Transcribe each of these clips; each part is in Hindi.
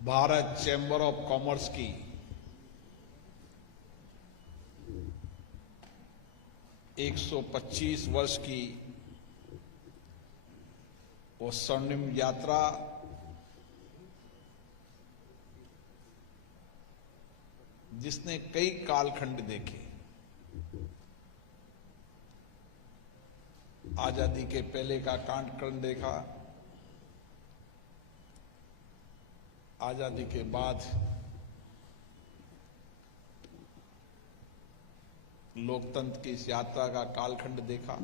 भारत चैंबर ऑफ कॉमर्स की एक 125 वर्ष की वो स्वर्णिम यात्रा जिसने कई कालखंड देखे। आजादी के पहले का कालखंड देखा, आजादी के बाद लोकतंत्र की इस यात्रा का कालखंड देखा।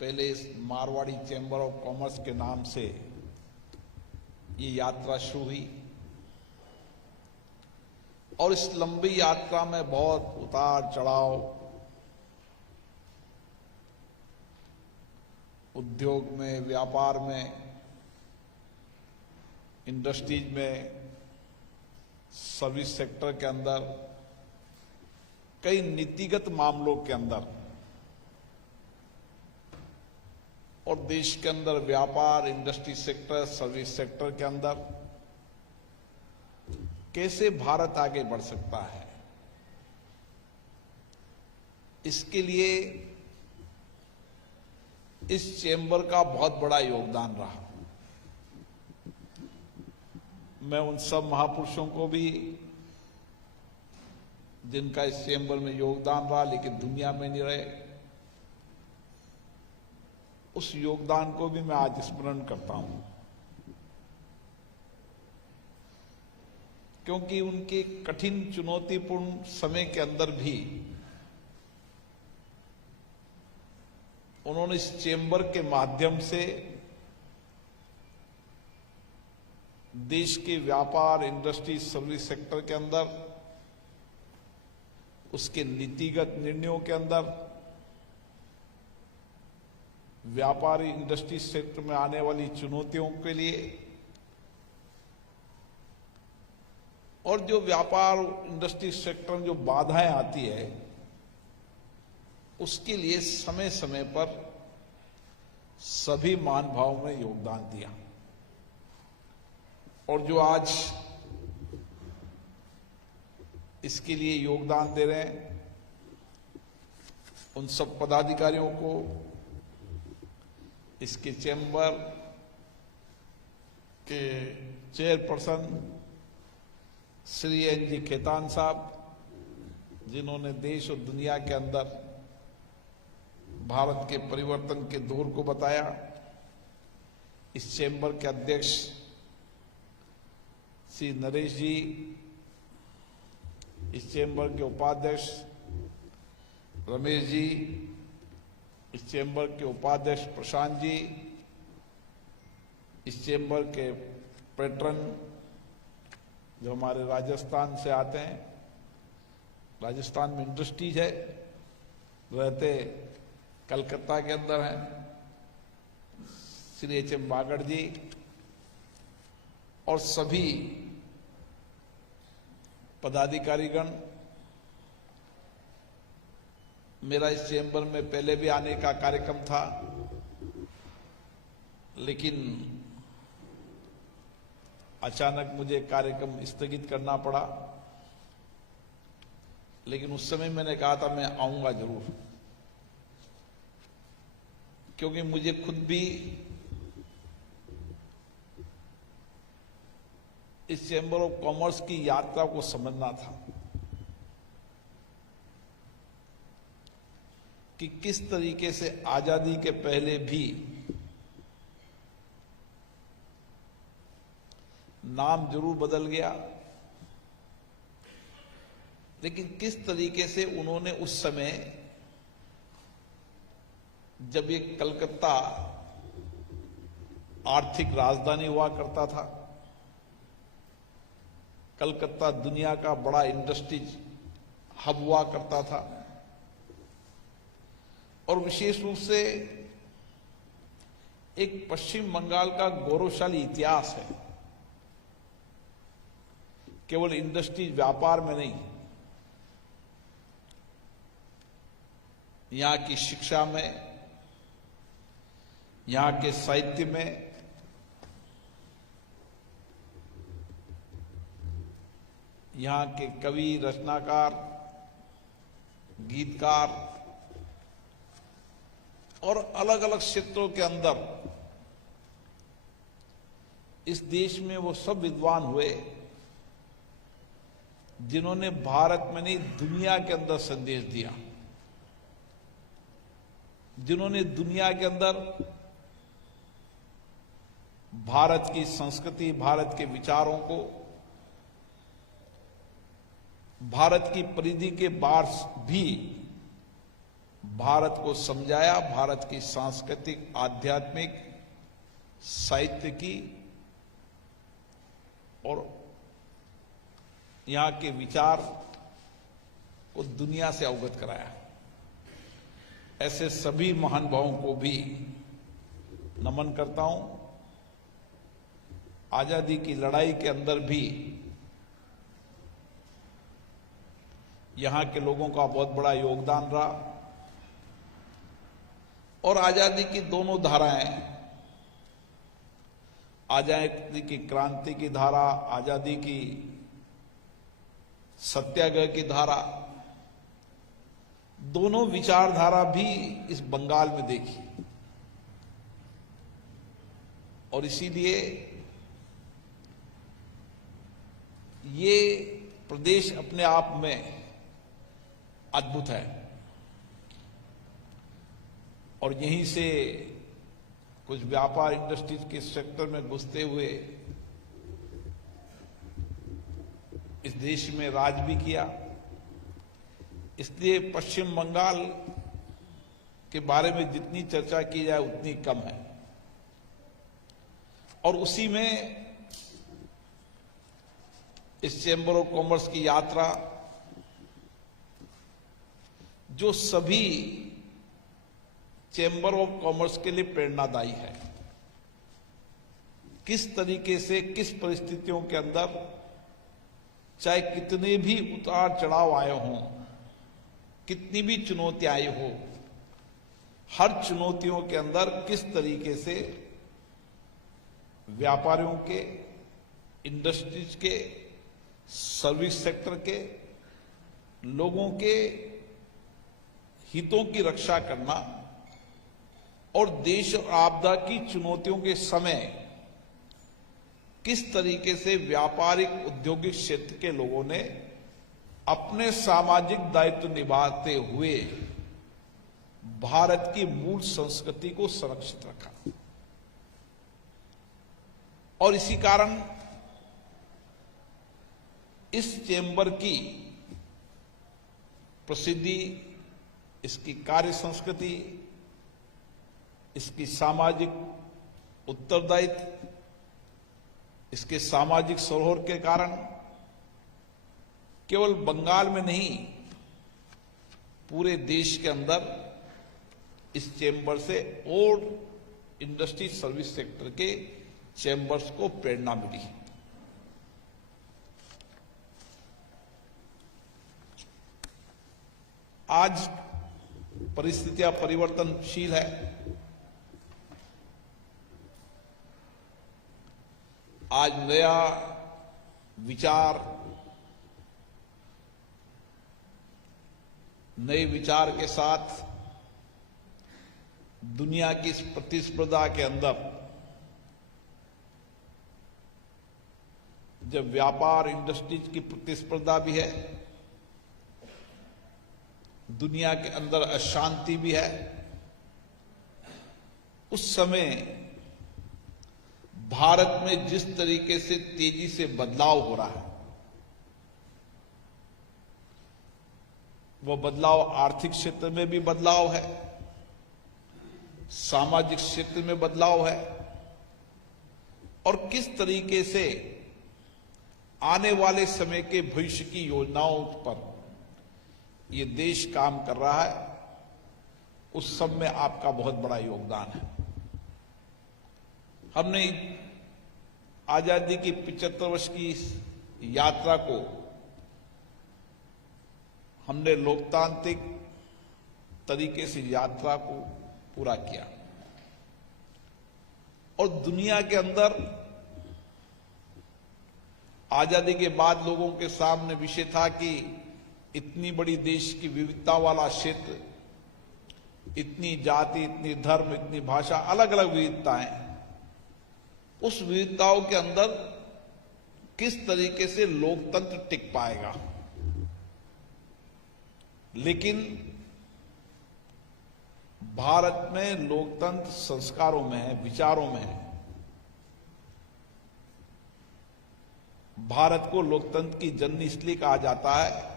पहले इस मारवाड़ी चैंबर ऑफ कॉमर्स के नाम से ये यात्रा शुरू हुई और इस लंबी यात्रा में बहुत उतार चढ़ाव, उद्योग में, व्यापार में, इंडस्ट्रीज में, सर्विस सेक्टर के अंदर, कई नीतिगत मामलों के अंदर और देश के अंदर व्यापार, इंडस्ट्री सेक्टर, सर्विस सेक्टर के अंदर कैसे भारत आगे बढ़ सकता है, इसके लिए इस चैंबर का बहुत बड़ा योगदान रहा। मैं उन सब महापुरुषों को भी, जिनका इस चैंबर में योगदान रहा लेकिन दुनिया में नहीं रहे, उस योगदान को भी मैं आज स्मरण करता हूं, क्योंकि उनके कठिन चुनौतीपूर्ण समय के अंदर भी उन्होंने इस चैंबर के माध्यम से देश के व्यापार, इंडस्ट्री, सर्विस सेक्टर के अंदर, उसके नीतिगत निर्णयों के अंदर, व्यापारी इंडस्ट्री सेक्टर में आने वाली चुनौतियों के लिए और जो व्यापार इंडस्ट्री सेक्टर में जो बाधाएं आती है उसके लिए समय समय पर सभी महानुभावों ने योगदान दिया। और जो आज इसके लिए योगदान दे रहे हैं उन सब पदाधिकारियों को, इसके चैंबर के चेयरपर्सन श्री एन.जी. खेतान साहब, जिन्होंने देश और दुनिया के अंदर भारत के परिवर्तन के दौर को बताया, इस चैंबर के अध्यक्ष श्री नरेश जी, इस चैंबर के उपाध्यक्ष रमेश जी, इस चैंबर के उपाध्यक्ष प्रशांत जी, इस चैंबर के पैट्रन जो हमारे राजस्थान से आते हैं, राजस्थान में इंडस्ट्रीज है, रहते कलकत्ता के अंदर हैं, श्री एच.एम. बागड़ जी और सभी पदाधिकारीगण। मेरा इस चैंबर में पहले भी आने का कार्यक्रम था, लेकिन अचानक मुझे कार्यक्रम स्थगित करना पड़ा, लेकिन उस समय मैंने कहा था मैं आऊंगा जरूर, क्योंकि मुझे खुद भी इस चैंबर ऑफ कॉमर्स की यात्रा को समझना था कि किस तरीके से आजादी के पहले भी नाम जरूर बदल गया, लेकिन किस तरीके से उन्होंने उस समय, जब ये कलकत्ता आर्थिक राजधानी हुआ करता था, कलकत्ता दुनिया का बड़ा इंडस्ट्रीज हब हुआ करता था और विशेष रूप से एक पश्चिम बंगाल का गौरवशाली इतिहास है, केवल इंडस्ट्री व्यापार में नहीं, यहाँ की शिक्षा में, यहाँ के साहित्य में यहाँ के कवि, रचनाकार, गीतकार और अलग अलग क्षेत्रों के अंदर इस देश में वो सब विद्वान हुए जिन्होंने भारत में नहीं दुनिया के अंदर संदेश दिया, जिन्होंने दुनिया के अंदर भारत की संस्कृति, भारत के विचारों को, भारत की परिधि के बाहर भी भारत को समझाया, भारत की सांस्कृतिक, आध्यात्मिक, साहित्य की और यहाँ के विचार को दुनिया से अवगत कराया। ऐसे सभी महान भावों को भी नमन करता हूं। आजादी की लड़ाई के अंदर भी यहाँ के लोगों का बहुत बड़ा योगदान रहा और आजादी की दोनों धाराएं, आजादी की क्रांति की धारा, आजादी की सत्याग्रह की धारा, दोनों विचारधारा भी इस बंगाल में देखी और इसीलिए ये प्रदेश अपने आप में अद्भुत है और यहीं से कुछ व्यापार इंडस्ट्रीज के सेक्टर में घुसते हुए इस देश में राज भी किया। इसलिए पश्चिम बंगाल के बारे में जितनी चर्चा की जाए उतनी कम है और उसी में इस चैम्बर ऑफ कॉमर्स की यात्रा जो सभी चैम्बर ऑफ कॉमर्स के लिए प्रेरणादायी है। किस तरीके से, किस परिस्थितियों के अंदर, चाहे कितने भी उतार चढ़ाव आए हों, कितनी भी चुनौतियां आई हो, हर चुनौतियों के अंदर किस तरीके से व्यापारियों के, इंडस्ट्रीज के, सर्विस सेक्टर के लोगों के हितों की रक्षा करना और देश और आपदा की चुनौतियों के समय किस तरीके से व्यापारिक औद्योगिक क्षेत्र के लोगों ने अपने सामाजिक दायित्व निभाते हुए भारत की मूल संस्कृति को संरक्षित रखा। और इसी कारण इस चैम्बर की प्रसिद्धि, इसकी कार्य संस्कृति, इसकी सामाजिक उत्तरदायित्व, इसके सामाजिक सरोहर के कारण केवल बंगाल में नहीं, पूरे देश के अंदर इस चैम्बर से और इंडस्ट्री सर्विस सेक्टर के चैम्बर्स को प्रेरणा मिली। आज परिस्थितियां परिवर्तनशील है। आज नया विचार, नए विचार के साथ दुनिया की इस प्रतिस्पर्धा के अंदर जब व्यापार इंडस्ट्रीज की प्रतिस्पर्धा भी है, दुनिया के अंदर अशांति भी है, उस समय भारत में जिस तरीके से तेजी से बदलाव हो रहा है, वह बदलाव आर्थिक क्षेत्र में भी बदलाव है, सामाजिक क्षेत्र में बदलाव है और किस तरीके से आने वाले समय के भविष्य की योजनाओं पर ये देश काम कर रहा है, उस सब में आपका बहुत बड़ा योगदान है। हमने आजादी की 75 वर्ष की इस यात्रा को हमने लोकतांत्रिक तरीके से यात्रा को पूरा किया और दुनिया के अंदर आजादी के बाद लोगों के सामने विषय था कि इतनी बड़ी देश की विविधता वाला क्षेत्र, इतनी जाति, इतनी धर्म, इतनी भाषा, अलग अलग विविधताएं, उस विविधताओं के अंदर किस तरीके से लोकतंत्र टिक पाएगा। लेकिन भारत में लोकतंत्र संस्कारों में है, विचारों में है। भारत को लोकतंत्र की जननी इसलिए कहा जाता है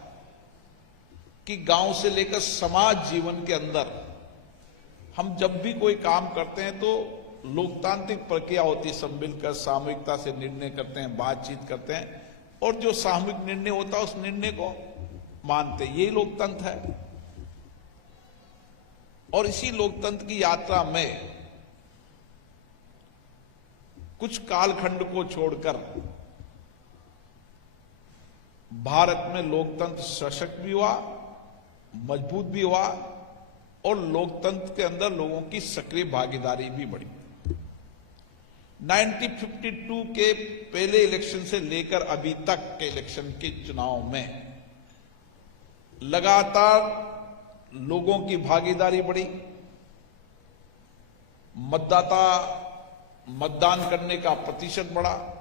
कि गांव से लेकर समाज जीवन के अंदर हम जब भी कोई काम करते हैं तो लोकतांत्रिक प्रक्रिया होती है, सब मिलकर सामूहिकता से निर्णय करते हैं, बातचीत करते हैं, और जो सामूहिक निर्णय होता है उस निर्णय को मानते हैं। यही लोकतंत्र है। और इसी लोकतंत्र की यात्रा में कुछ कालखंड को छोड़कर भारत में लोकतंत्र सशक्त भी हुआ, मजबूत भी हुआ, और लोकतंत्र के अंदर लोगों की सक्रिय भागीदारी भी बढ़ी। 1952 के पहले इलेक्शन से लेकर अभी तक के इलेक्शन के चुनाव में लगातार लोगों की भागीदारी बढ़ी, मतदान करने का प्रतिशत बढ़ा,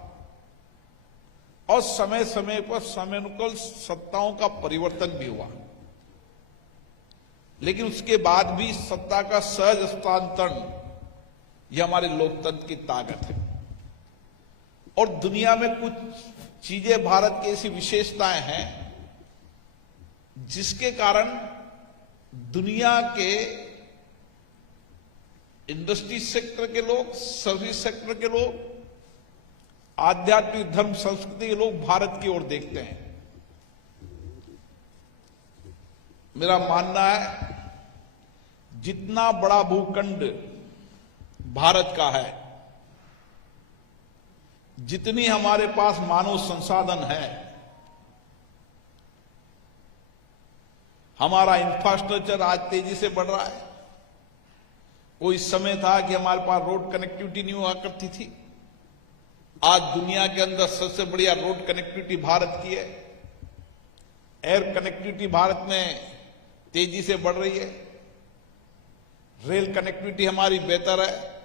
और समय समय पर समयानुकूल सत्ताओं का परिवर्तन भी हुआ। लेकिन उसके बाद भी सत्ता का सहज हस्तांतरण, यह हमारे लोकतंत्र की ताकत है। और दुनिया में कुछ चीजें भारत की ऐसी विशेषताएं हैं जिसके कारण दुनिया के इंडस्ट्री सेक्टर के लोग, सर्विस सेक्टर के लोग, आध्यात्मिक धर्म संस्कृति के लोग भारत की ओर देखते हैं। मेरा मानना है जितना बड़ा भूखंड भारत का है, जितनी हमारे पास मानव संसाधन है, हमारा इंफ्रास्ट्रक्चर आज तेजी से बढ़ रहा है। कोई समय था कि हमारे पास रोड कनेक्टिविटी नहीं हुआ करती थी। आज दुनिया के अंदर सबसे बढ़िया रोड कनेक्टिविटी भारत की है। एयर कनेक्टिविटी भारत में तेजी से बढ़ रही है। रेल कनेक्टिविटी हमारी बेहतर है।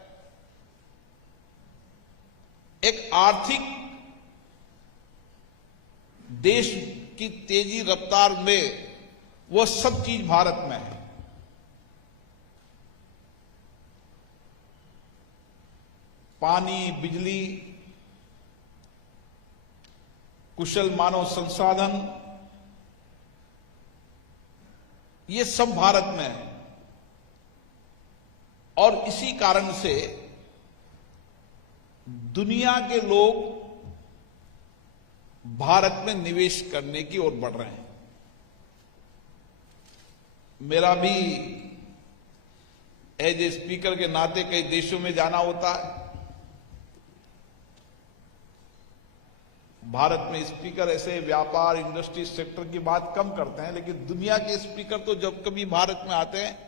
एक आर्थिक देश की तेजी रफ्तार में वो सब चीज भारत में है। पानी, बिजली, कुशल मानव संसाधन, ये सब भारत में है। और इसी कारण से दुनिया के लोग भारत में निवेश करने की ओर बढ़ रहे हैं। मेरा भी एज ए स्पीकर के नाते कई देशों में जाना होता है। भारत में स्पीकर ऐसे व्यापार, इंडस्ट्री सेक्टर की बात कम करते हैं, लेकिन दुनिया के स्पीकर तो जब कभी भारत में आते हैं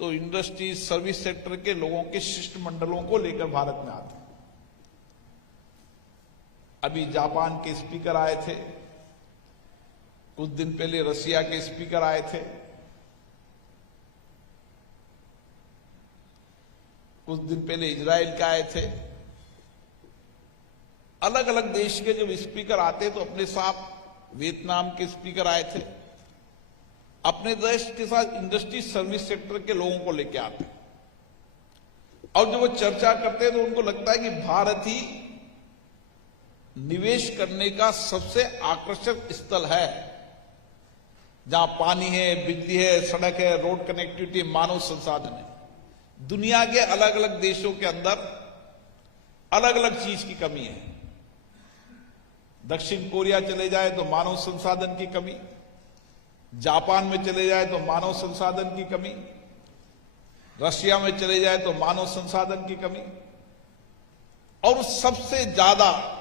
तो इंडस्ट्री, सर्विस सेक्टर के लोगों के शिष्टमंडलों को लेकर भारत में आते हैं। अभी जापान के स्पीकर आए थे, कुछ दिन पहले रसिया के स्पीकर आए थे, कुछ दिन पहले इजराइल के आए थे। अलग अलग देश के जब स्पीकर आते तो अपने साथ वियतनाम के स्पीकर आए थे, अपने देश के साथ इंडस्ट्री, सर्विस सेक्टर के लोगों को लेकर आते। और जब वो चर्चा करते हैं तो उनको लगता है कि भारत ही निवेश करने का सबसे आकर्षक स्थल है, जहां पानी है, बिजली है, सड़क है, रोड कनेक्टिविटी, मानव संसाधन है। दुनिया के अलग अलग देशों के अंदर अलग अलग चीज की कमी है। दक्षिण कोरिया चले जाए तो मानव संसाधन की कमी, जापान में चले जाए तो मानव संसाधन की कमी, रशिया में चले जाए तो मानव संसाधन की कमी, और सबसे ज्यादा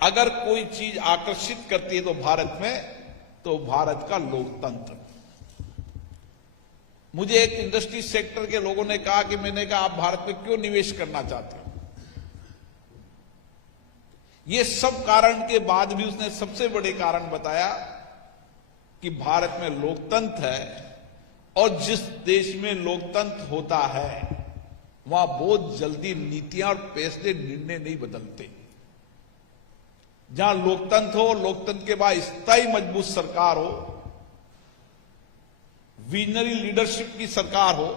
अगर कोई चीज आकर्षित करती है तो भारत में, तो भारत का लोकतंत्र। मुझे एक इंडस्ट्री सेक्टर के लोगों ने कहा कि मैंने कहा आप भारत में क्यों निवेश करना चाहते हो? ये सब कारण के बाद भी उसने सबसे बड़े कारण बताया कि भारत में लोकतंत्र है और जिस देश में लोकतंत्र होता है वहां बहुत जल्दी नीतियां और फैसले निर्णय नहीं बदलते। जहां लोकतंत्र हो, लोकतंत्र के बाद स्थायी मजबूत सरकार हो, विजनरी लीडरशिप की सरकार हो,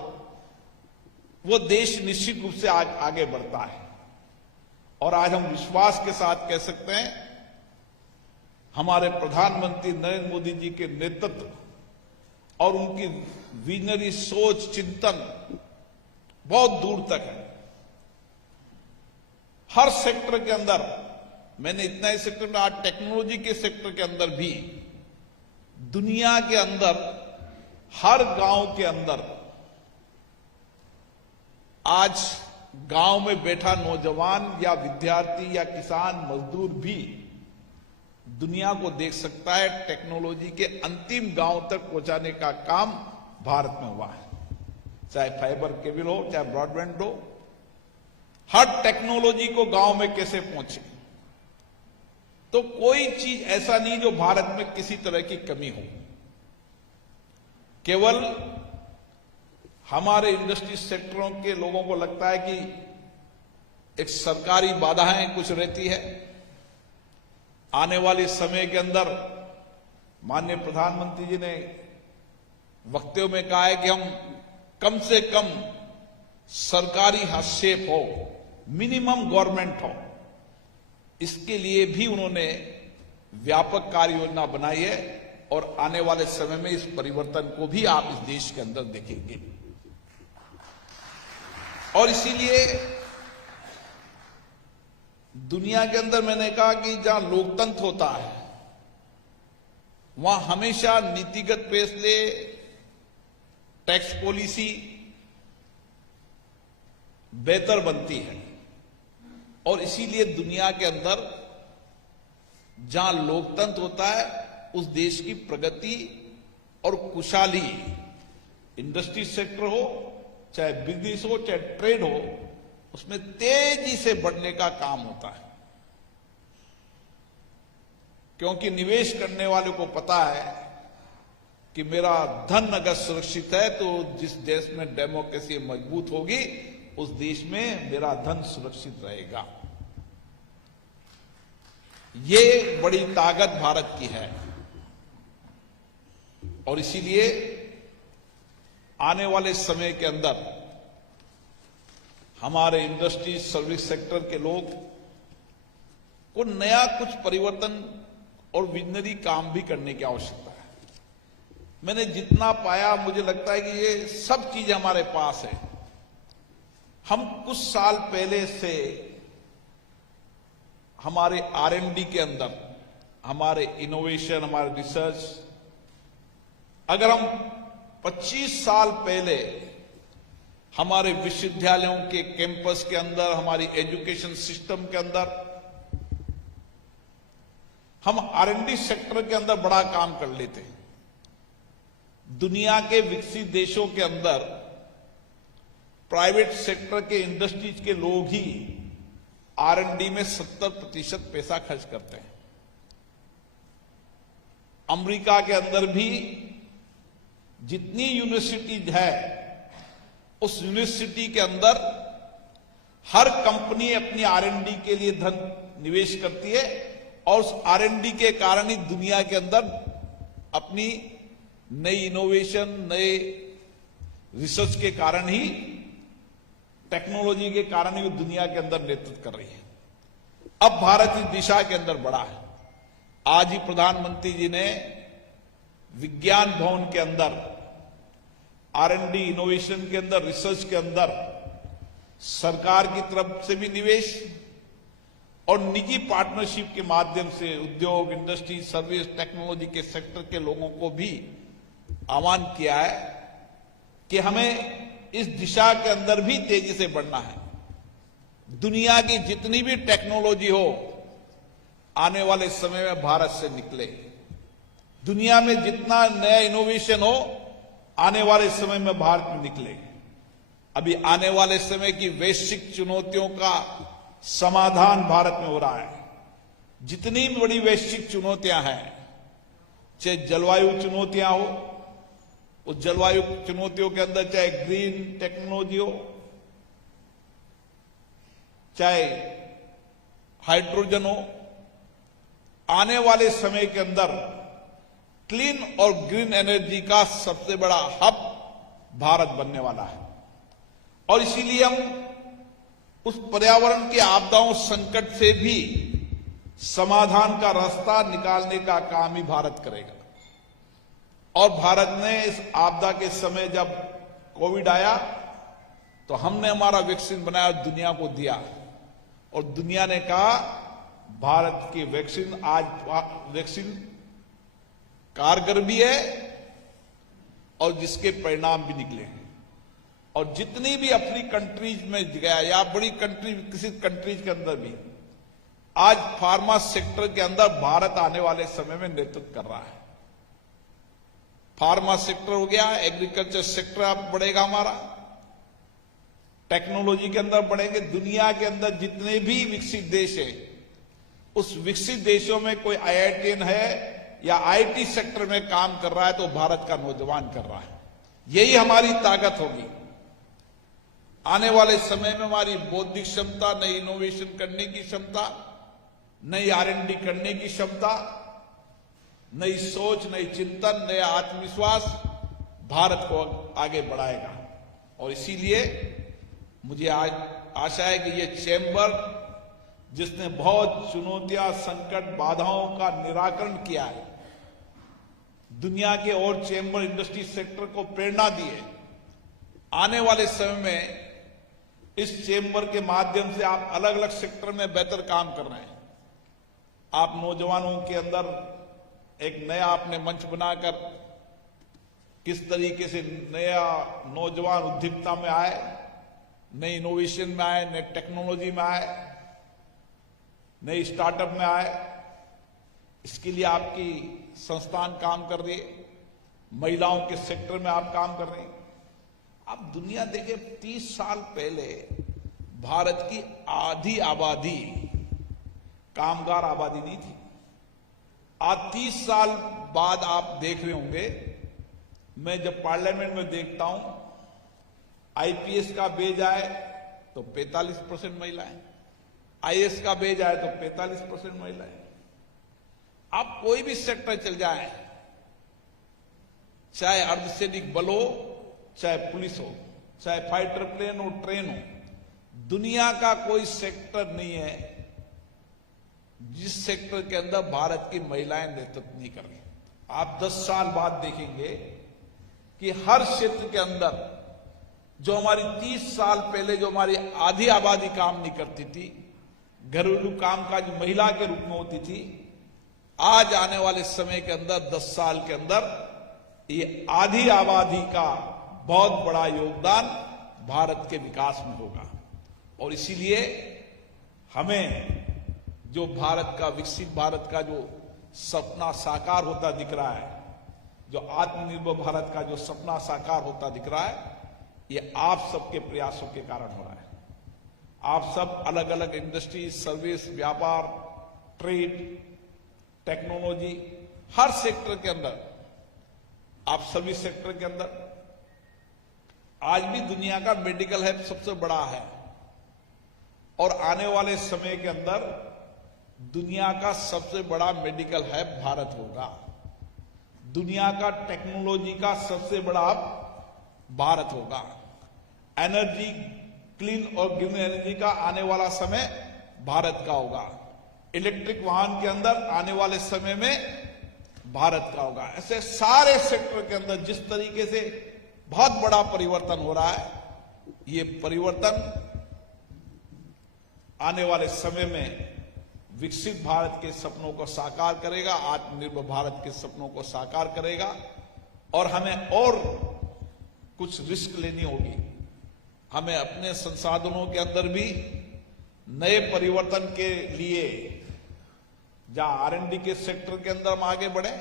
वो देश निश्चित रूप से आगे बढ़ता है। और आज हम विश्वास के साथ कह सकते हैं हमारे प्रधानमंत्री नरेंद्र मोदी जी के नेतृत्व और उनकी विजनरी सोच, चिंतन बहुत दूर तक है। हर सेक्टर के अंदर, मैंने इतना ही सेक्टर में, आज टेक्नोलॉजी के सेक्टर के अंदर भी दुनिया के अंदर हर गांव के अंदर आज गांव में बैठा नौजवान या विद्यार्थी या किसान मजदूर भी दुनिया को देख सकता है। टेक्नोलॉजी के अंतिम गांव तक पहुंचाने का काम भारत में हुआ है, चाहे फाइबर केबल हो, चाहे ब्रॉडबैंड हो। हर टेक्नोलॉजी को गांव में कैसे पहुंचे, तो कोई चीज ऐसा नहीं जो भारत में किसी तरह की कमी हो। केवल हमारे इंडस्ट्री सेक्टरों के लोगों को लगता है कि एक सरकारी बाधाएं कुछ रहती है। आने वाले समय के अंदर माननीय प्रधानमंत्री जी ने वक्तव्य में कहा है कि हम कम से कम सरकारी हस्तक्षेप हो, मिनिमम गवर्नमेंट हो, इसके लिए भी उन्होंने व्यापक कार्य योजना बनाई है। और आने वाले समय में इस परिवर्तन को भी आप इस देश के अंदर देखेंगे। और इसीलिए दुनिया के अंदर मैंने कहा कि जहां लोकतंत्र होता है वहां हमेशा नीतिगत फैसले, टैक्स पॉलिसी बेहतर बनती है। और इसीलिए दुनिया के अंदर जहां लोकतंत्र होता है उस देश की प्रगति और खुशहाली, इंडस्ट्री सेक्टर हो, चाहे बिजनेस हो, चाहे ट्रेड हो, उसमें तेजी से बढ़ने का काम होता है। क्योंकि निवेश करने वाले को पता है कि मेरा धन अगर सुरक्षित है तो जिस देश में डेमोक्रेसी मजबूत होगी उस देश में मेरा धन सुरक्षित रहेगा। ये बड़ी ताकत भारत की है। और इसीलिए आने वाले समय के अंदर हमारे इंडस्ट्री सर्विस सेक्टर के लोग को नया कुछ परिवर्तन और विजनरी काम भी करने की आवश्यकता है। मैंने जितना पाया मुझे लगता है कि ये सब चीजें हमारे पास है। हम कुछ साल पहले से हमारे R&D के अंदर, हमारे इनोवेशन, हमारे रिसर्च, अगर हम 25 साल पहले हमारे विश्वविद्यालयों के कैंपस के अंदर, हमारी एजुकेशन सिस्टम के अंदर हम R&D सेक्टर के अंदर बड़ा काम कर लेते हैं। दुनिया के विकसित देशों के अंदर प्राइवेट सेक्टर के इंडस्ट्रीज के लोग ही R&D में 70% पैसा खर्च करते हैं। अमेरिका के अंदर भी जितनी यूनिवर्सिटीज है उस यूनिवर्सिटी के अंदर हर कंपनी अपनी R&D के लिए धन निवेश करती है और उस R&D के कारण ही दुनिया के अंदर अपनी नई इनोवेशन, नए रिसर्च के कारण ही, टेक्नोलॉजी के कारण ही वो दुनिया के अंदर नेतृत्व कर रही है। अब भारत इस दिशा के अंदर बढ़ा है। आज ही प्रधानमंत्री जी ने विज्ञान भवन के अंदर R&D इनोवेशन के अंदर, रिसर्च के अंदर सरकार की तरफ से भी निवेश और निजी पार्टनरशिप के माध्यम से उद्योग, इंडस्ट्री, सर्विस, टेक्नोलॉजी के सेक्टर के लोगों को भी आह्वान किया है कि हमें इस दिशा के अंदर भी तेजी से बढ़ना है। दुनिया की जितनी भी टेक्नोलॉजी हो आने वाले समय में भारत से निकले। दुनिया में जितना नया इनोवेशन हो आने वाले समय में भारत में निकले। अभी आने वाले समय की वैश्विक चुनौतियों का समाधान भारत में हो रहा है। जितनी बड़ी वैश्विक चुनौतियां हैं, चाहे जलवायु चुनौतियां हो, उस जलवायु चुनौतियों के अंदर चाहे ग्रीन टेक्नोलॉजी हो, चाहे हाइड्रोजन हो, आने वाले समय के अंदर क्लीन और ग्रीन एनर्जी का सबसे बड़ा हब भारत बनने वाला है। और इसीलिए हम उस पर्यावरण की आपदाओं संकट से भी समाधान का रास्ता निकालने का काम ही भारत करेगा। और भारत ने इस आपदा के समय जब कोविड आया तो हमने हमारा वैक्सीन बनाया और दुनिया को दिया, और दुनिया ने कहा भारत की वैक्सीन कारगर भी है और जिसके परिणाम भी निकले हैं। और जितनी भी अपनी कंट्रीज में गया या बड़ी कंट्री विकसित कंट्रीज के अंदर भी आज फार्मा सेक्टर के अंदर भारत आने वाले समय में नेतृत्व कर रहा है। फार्मा सेक्टर हो गया, एग्रीकल्चर सेक्टर अब बढ़ेगा हमारा, टेक्नोलॉजी के अंदर बढ़ेंगे। दुनिया के अंदर जितने भी विकसित देश हैं, उस विकसित देशों में कोई IITian है या IT सेक्टर में काम कर रहा है तो भारत का नौजवान कर रहा है। यही हमारी ताकत होगी। आने वाले समय में हमारी बौद्धिक क्षमता, नई इनोवेशन करने की क्षमता, नई R&D करने की क्षमता, नई सोच, नई चिंतन, नया आत्मविश्वास भारत को आगे बढ़ाएगा। और इसीलिए मुझे आज आशा है कि ये चैम्बर जिसने बहुत चुनौतियां, संकट, बाधाओं का निराकरण किया है, दुनिया के और चैम्बर इंडस्ट्री सेक्टर को प्रेरणा दी है। आने वाले समय में इस चैम्बर के माध्यम से आप अलग अलग सेक्टर में बेहतर काम कर रहे हैं। आप नौजवानों के अंदर एक नया आपने मंच बनाकर किस तरीके से नया नौजवान उद्यमिता में आए, नई इनोवेशन में आए, नई टेक्नोलॉजी में आए, नई स्टार्टअप में आए, इसके लिए आपकी संस्थान काम कर रही है। महिलाओं के सेक्टर में आप काम कर रहे हैं। आप दुनिया देखें, 30 साल पहले भारत की आधी आबादी कामगार आबादी नहीं थी। आज 30 साल बाद आप देख रहे होंगे, मैं जब पार्लियामेंट में देखता हूं IPS का बेज आए तो 45% महिलाएं, IAS का बेज आए तो 45% महिलाएं। आप कोई भी सेक्टर चल जाए, चाहे अर्धसैनिक बल हो, चाहे पुलिस हो, चाहे फाइटर प्लेन हो, ट्रेन हो, दुनिया का कोई सेक्टर नहीं है जिस सेक्टर के अंदर भारत की महिलाएं नेतृत्व नहीं कर रही। आप 10 साल बाद देखेंगे कि हर क्षेत्र के अंदर जो हमारी 30 साल पहले जो हमारी आधी आबादी काम नहीं करती थी, घरेलू कामकाज महिला के रूप में होती थी, आज आने वाले समय के अंदर 10 साल के अंदर ये आधी आबादी का बहुत बड़ा योगदान भारत के विकास में होगा। और इसीलिए हमें जो भारत का, विकसित भारत का जो सपना साकार होता दिख रहा है, जो आत्मनिर्भर भारत का जो सपना साकार होता दिख रहा है, ये आप सबके प्रयासों के कारण हो रहा है। आप सब अलग अलग इंडस्ट्री, सर्विस, व्यापार, ट्रेड, टेक्नोलॉजी, हर सेक्टर के अंदर, आप सर्विस सेक्टर के अंदर, आज भी दुनिया का मेडिकल हब सबसे बड़ा है। और आने वाले समय के अंदर दुनिया का सबसे बड़ा मेडिकल हब भारत होगा। दुनिया का टेक्नोलॉजी का सबसे बड़ा हब भारत होगा। एनर्जी, क्लीन और ग्रीन एनर्जी का आने वाला समय भारत का होगा। इलेक्ट्रिक वाहन के अंदर आने वाले समय में भारत का होगा। ऐसे सारे सेक्टर के अंदर जिस तरीके से बहुत बड़ा परिवर्तन हो रहा है, ये परिवर्तन आने वाले समय में विकसित भारत के सपनों को साकार करेगा, आत्मनिर्भर भारत के सपनों को साकार करेगा। और हमें और कुछ रिस्क लेनी होगी। हमें अपने संसाधनों के अंदर भी नए परिवर्तन के लिए, जहां R&D के सेक्टर के अंदर हम आगे बढ़े,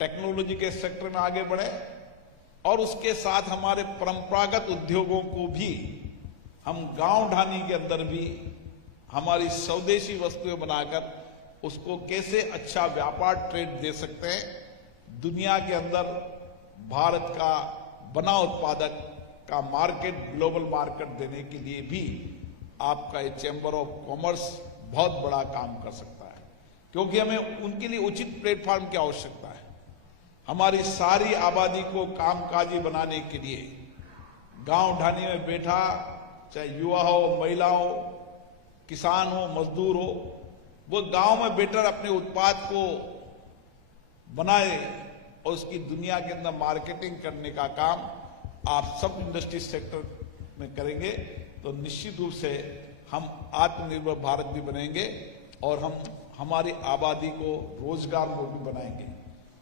टेक्नोलॉजी के सेक्टर में आगे बढ़े, और उसके साथ हमारे परंपरागत उद्योगों को भी हम गांव ढानी के अंदर भी हमारी स्वदेशी वस्तुएं बनाकर उसको कैसे अच्छा व्यापार ट्रेड दे सकते हैं, दुनिया के अंदर भारत का बना उत्पादक का मार्केट, ग्लोबल मार्केट देने के लिए भी आपका ये चैम्बर ऑफ कॉमर्स बहुत बड़ा काम कर सकता है, क्योंकि हमें उनके लिए उचित प्लेटफॉर्म की आवश्यकता है। हमारी सारी आबादी को कामकाजी बनाने के लिए गांव ढानी में बैठा, चाहे युवा हो, महिला हो, किसान हो, मजदूर हो, वो गांव में बैठकर अपने उत्पाद को बनाए और उसकी दुनिया के अंदर मार्केटिंग करने का काम आप सब इंडस्ट्री सेक्टर में करेंगे तो निश्चित रूप से हम आत्मनिर्भर भारत भी बनेंगे और हम हमारी आबादी को रोजगार में भी बनाएंगे।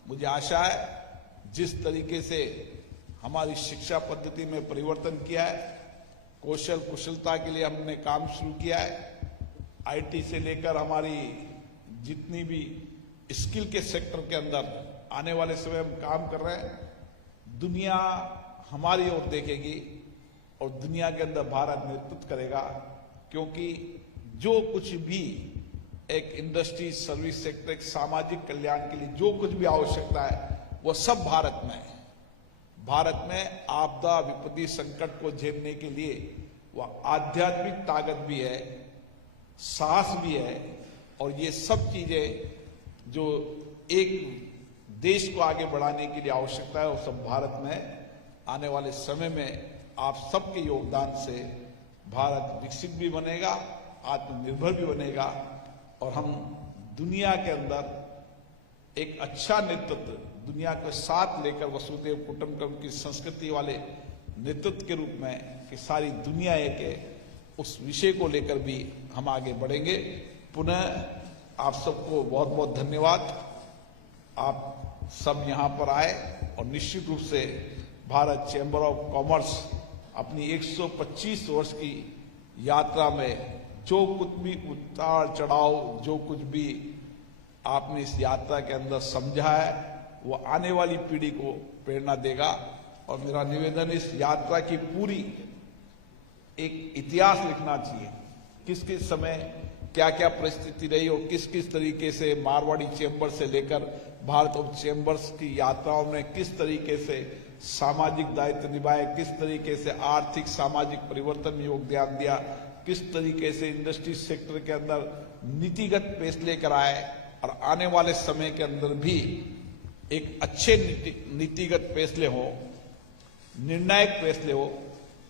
मुझे आशा है जिस तरीके से हमारी शिक्षा पद्धति में परिवर्तन किया है, कौशल कुशलता के लिए हमने काम शुरू किया है, आईटी से लेकर हमारी जितनी भी स्किल के सेक्टर के अंदर आने वाले समय हम काम कर रहे हैं, दुनिया हमारी ओर देखेगी और दुनिया के अंदर भारत नेतृत्व करेगा, क्योंकि जो कुछ भी एक इंडस्ट्री, सर्विस सेक्टर, एक सामाजिक कल्याण के लिए जो कुछ भी आवश्यकता है वो सब भारत में है। भारत में आपदा, विपत्ति, संकट को झेलने के लिए वह आध्यात्मिक ताकत भी है, साहस भी है, और ये सब चीजें जो एक देश को आगे बढ़ाने के लिए आवश्यकता है वो सब भारत में। आने वाले समय में आप सबके योगदान से भारत विकसित भी बनेगा, आत्मनिर्भर भी बनेगा और हम दुनिया के अंदर एक अच्छा नेतृत्व, दुनिया को साथ लेकर वसुधैव कुटुंबकम की संस्कृति वाले नेतृत्व के रूप में कि सारी दुनिया एक है, उस विषय को लेकर भी हम आगे बढ़ेंगे। पुनः आप सबको बहुत बहुत धन्यवाद। आप सब यहाँ पर आए और निश्चित रूप से भारत चैम्बर ऑफ कॉमर्स अपनी 125 वर्ष की यात्रा में जो कुछ भी उतार चढ़ाव, जो कुछ भी आपने इस यात्रा के अंदर समझा है वो आने वाली पीढ़ी को प्रेरणा देगा। और मेरा निवेदन, इस यात्रा की पूरी एक इतिहास लिखना चाहिए, किस किस समय क्या क्या परिस्थिति रही और किस किस तरीके से मारवाड़ी चैम्बर से लेकर भारत ऑफ चैम्बर्स की यात्राओं में किस तरीके से सामाजिक दायित्व निभाए, किस तरीके से आर्थिक सामाजिक परिवर्तन में योगदान दिया, किस तरीके से इंडस्ट्री सेक्टर के अंदर नीतिगत फैसले लेकर आए और आने वाले समय के अंदर भी एक अच्छे नीतिगत फैसले हो, निर्णायक फैसले हो,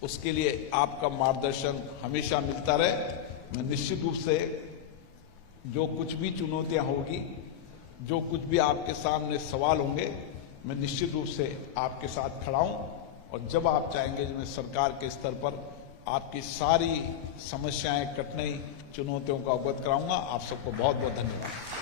उसके लिए आपका मार्गदर्शन हमेशा मिलता रहे। मैं निश्चित रूप से जो कुछ भी चुनौतियां होगी, जो कुछ भी आपके सामने सवाल होंगे, मैं निश्चित रूप से आपके साथ खड़ा हूं और जब आप चाहेंगे मैं सरकार के स्तर पर आपकी सारी समस्याएं, कठिनाई, चुनौतियों का अवगत कराऊंगा। आप सबको बहुत बहुत धन्यवाद।